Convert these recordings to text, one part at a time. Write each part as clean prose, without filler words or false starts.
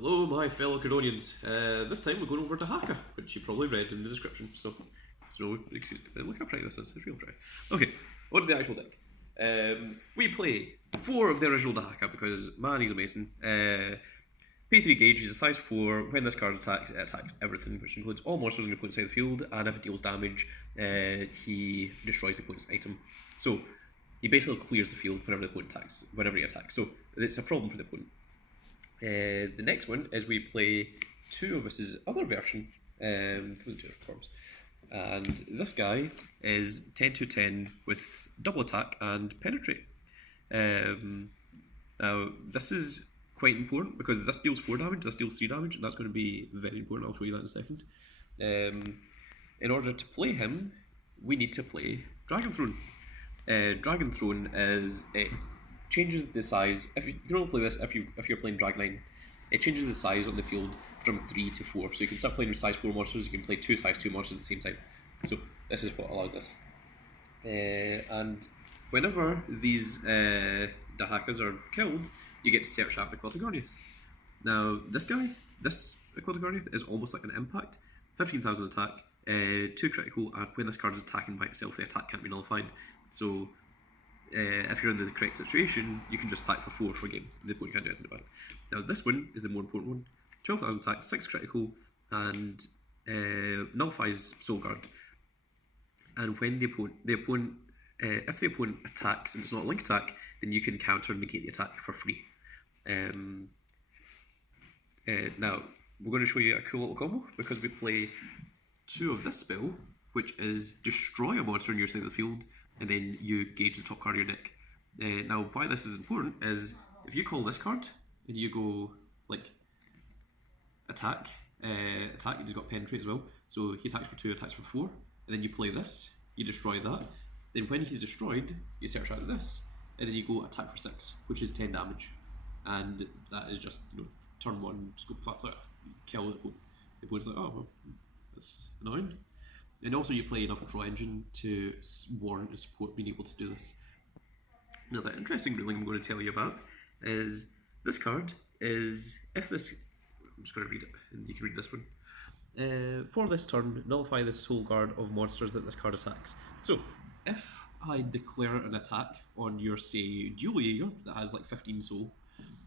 Hello, my fellow Cadonians. This time we're going over Dahaka, which you probably read in the description. So excuse me, look how pretty this is. It's real pretty. Okay, on to the actual deck. We play 4 of the original Dahaka because, man, he's amazing. Pay 3 gauge, he's a size 4. When this card attacks, it attacks everything, which includes all monsters on your opponent's side of the field, and if it deals damage, he destroys the opponent's item. So, he basically clears the field whenever the opponent attacks, whenever he attacks. So, it's a problem for the opponent. The next one is we play 2 of this other version, forms. And this guy is 10 to 10 with double attack and penetrate. Now, this is quite important because this deals 4 damage, this deals 3 damage, and that's going to be very important. I'll show you that in a second. In order to play him, we need to play Dragon Throne. Dragon Throne is it changes the size. If you can only play this if you're playing Dragon 9. It changes the size on the field from 3 to 4. So you can start playing with size 4 monsters. You can play 2 size 2 monsters at the same time. So this is what allows this. And whenever these Dahakas are killed, you get to search out Aquatic Garnieth. Now this guy, this Aquatic Garnieth is almost like an impact. 15,000 attack, 2 critical, and when this card is attacking by itself, the attack can't be nullified. So if you're in the correct situation, you can just attack for 4 for a game. The opponent can't do anything about it. Now this one is the more important one. 12,000 attack, 6 critical, and nullifies Soul Guard. And when if the opponent attacks and it's not a link attack, then you can counter and negate the attack for free. Now we're going to show you a cool little combo because we play 2 of this spell, which is destroy a monster on your side of the field, and then you gauge the top card of your deck. Now, why this is important is if you call this card and you go like attack, he's got penetrate as well. So he attacks for 2, attacks for 4, and then you play this, you destroy that. Then when he's destroyed, you search out this, and then you go attack for 6, which is 10 damage, and that is just turn 1, just go kill the opponent. The opponent's like, oh well, that's annoying. And also you play enough draw engine to warrant and support being able to do this. Now the interesting ruling I'm going to tell you about is this card is, if this, I'm just going to read it and you can read this one. For this turn, nullify the soul guard of monsters that this card attacks. So if I declare an attack on your, say, Dual Jaeger that has like 15 soul,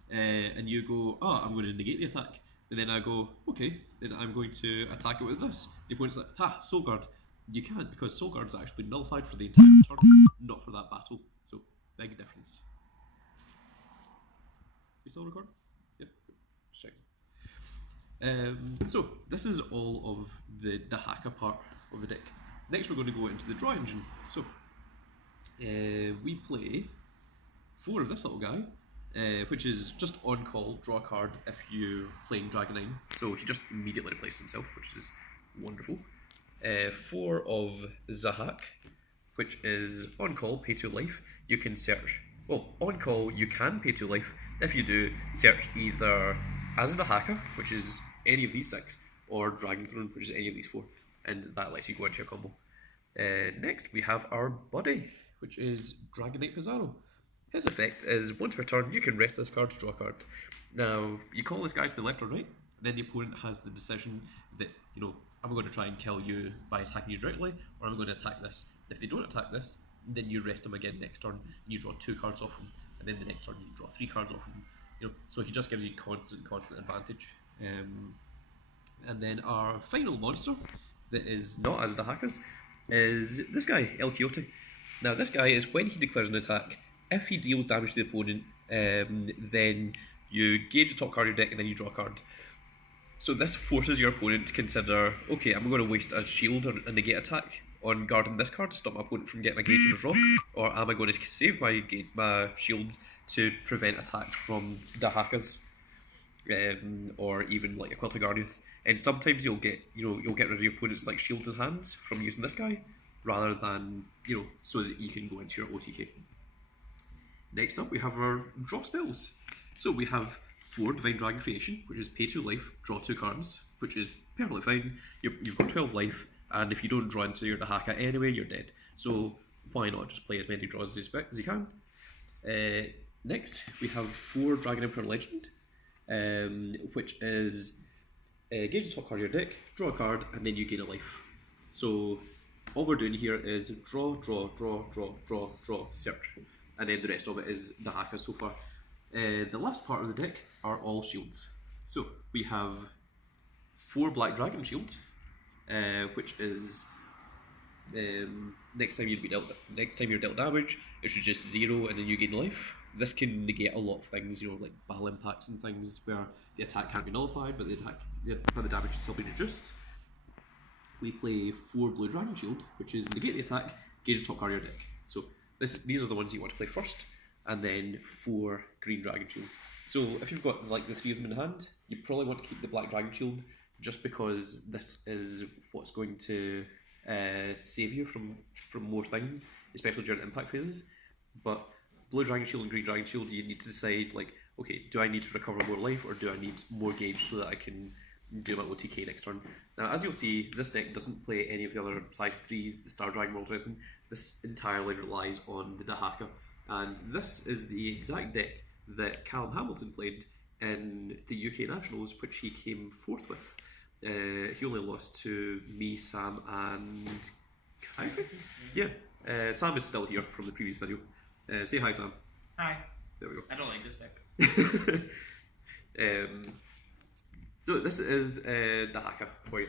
and you go, I'm going to negate the attack, and then I go, okay, then I'm going to attack it with this. The opponent's like, Soul Guard. You can't, because Soul Guard's actually nullified for the entire turn, not for that battle. So, big difference. You still recording? Yeah, just checking. So, this is all of the Dahaka part of the deck. Next we're going to go into the draw engine. So, we play 4 of this little guy, which is just on call, draw a card if you're playing Dragon 9. So he just immediately replaces himself, which is wonderful. 4 of Zahak, which is on call, pay 2 life. You can search, well, on call you can pay 2 life. If you do, search either as a Dahaka, which is any of these 6, or Dragon Throne, which is any of these 4, and that lets you go into your combo. Next we have our Buddy, which is Dragon Knight Pizarro. His effect is, once per turn, you can rest this card to draw a card. Now, you call this guy to the left or right, then the opponent has the decision that, I'm going to try and kill you by attacking you directly, or I'm going to attack this. If they don't attack this, then you rest him again next turn, and you draw 2 cards off him, and then the next turn you draw 3 cards off him. So he just gives you constant advantage. And then our final monster, that is not as Dahakas, is this guy, El Quixote. Now, this guy is, when he declares an attack, if he deals damage to the opponent, then you gauge the top card of your deck and then you draw a card. So this forces your opponent to consider, okay, I'm going to waste a shield or a negate attack on guarding this card to stop my opponent from getting a gauge on his rock, or am I going to save my shields to prevent attacks from Dahakas, or even like Aquatic Garnieth. And sometimes you'll get rid of your opponent's like shields and hands from using this guy, rather than so that you can go into your OTK. Next up, we have our draw spells. So we have 4 Divine Dragon Creation, which is pay 2 life, draw 2 cards, which is perfectly fine. You've got 12 life, and if you don't draw into your Dahaka anyway, you're dead. So why not just play as many draws as you can? Next, we have 4 Dragon Emperor Legend. which is gauge the top card of your deck, draw a card, and then you gain a life. So all we're doing here is draw, search, and then the rest of it is Dahaka so far. The last part of the deck are all shields. So we have 4 Black Dragon Shield, which is next time you're dealt damage, it's just 0 and then you gain life. This can negate a lot of things, like battle impacts and things where the attack can't be nullified, but the damage can still be reduced. We play 4 Blue Dragon Shield, which is negate the attack, gauge the top card of your deck. So these are the ones you want to play first, and then 4 Green Dragon Shield. So if you've got like the 3 of them in hand, you probably want to keep the Black Dragon Shield, just because this is what's going to save you from more things, especially during impact phases. But Blue Dragon Shield and Green Dragon Shield, you need to decide, like, okay, do I need to recover more life, or do I need more gauge so that I can do my OTK next turn? Now, as you'll see, this deck doesn't play any of the other size 3s, the Star Dragon World Weapon. This entirely relies on the Dahaka, and this is the exact deck that Callum Hamilton played in the UK Nationals, which he came 4th with. He only lost to me, Sam, and Kai. Yeah, Sam is still here from the previous video. Say hi, Sam. Hi. There we go. I don't like this deck. So this is Dahaka for you.